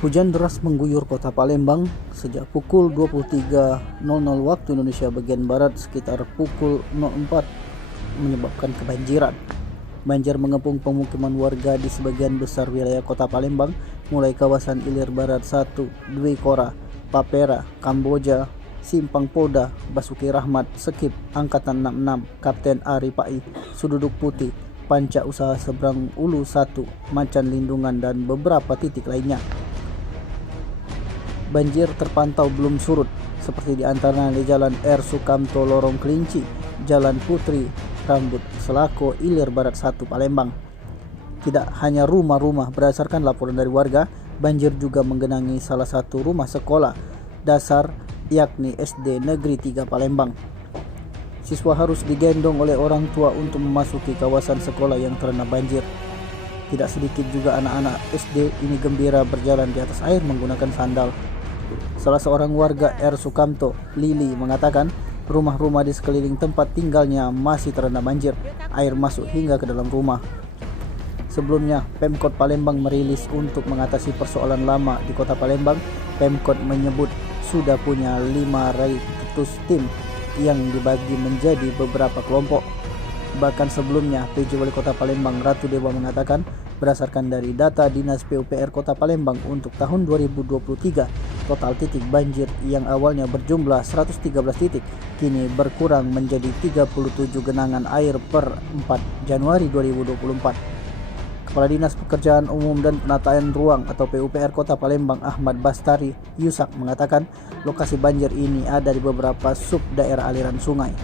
Hujan deras mengguyur kota Palembang sejak pukul 23.00 waktu Indonesia bagian Barat sekitar pukul 04 menyebabkan kebanjiran. Banjir mengepung pemukiman warga di sebagian besar wilayah kota Palembang, mulai kawasan Ilir Barat 1, Dwi Kora, Papera, Kamboja, Simpang Polda, Basuki Rahmat, Sekip, Angkatan 66, Kapten Ari Pai, Sududuk Putih, Panca Usaha Seberang Ulu 1, Macan Lindungan, dan beberapa titik lainnya. Banjir terpantau belum surut, seperti di antaranya di Jalan R. Sukamto Lorong Kelinci, Jalan Putri Rambut Selako, Ilir Barat 1, Palembang. Tidak hanya rumah-rumah, berdasarkan laporan dari warga, banjir juga menggenangi salah satu rumah sekolah dasar yakni SD Negeri 3 Palembang. Siswa harus digendong oleh orang tua untuk memasuki kawasan sekolah yang terendam banjir. Tidak sedikit juga anak-anak SD ini gembira berjalan di atas air menggunakan sandal. Salah seorang warga R. Sukamto, Lili, mengatakan rumah-rumah di sekeliling tempat tinggalnya masih terendam banjir, air masuk hingga ke dalam rumah. Sebelumnya, Pemkot Palembang merilis untuk mengatasi persoalan lama di kota Palembang. Pemkot menyebut sudah punya 500 tim yang dibagi menjadi beberapa kelompok. Bahkan sebelumnya, PJ Wali Kota Palembang Ratu Dewa mengatakan berdasarkan dari data Dinas PUPR Kota Palembang untuk tahun 2023, total titik banjir yang awalnya berjumlah 113 titik kini berkurang menjadi 37 genangan air per 4 Januari 2024. Kepala Dinas Pekerjaan Umum dan Penataan Ruang atau PUPR Kota Palembang Ahmad Bastari Yusak mengatakan lokasi banjir ini ada di beberapa sub daerah aliran sungai,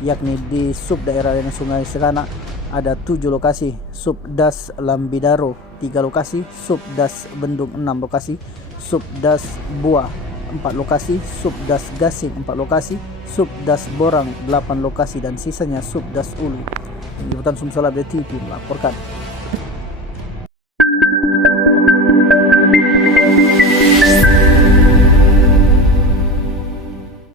yakni di sub daerah aliran sungai Serana ada 7 lokasi, sub das Lambidaro 3 lokasi, sub das Bendung 6 lokasi, sub das Buah 4 lokasi, sub das Gasing 4 lokasi, sub das Borang 8 lokasi, dan sisanya sub das Ulu. Liputan Sumsel Update TV melaporkan.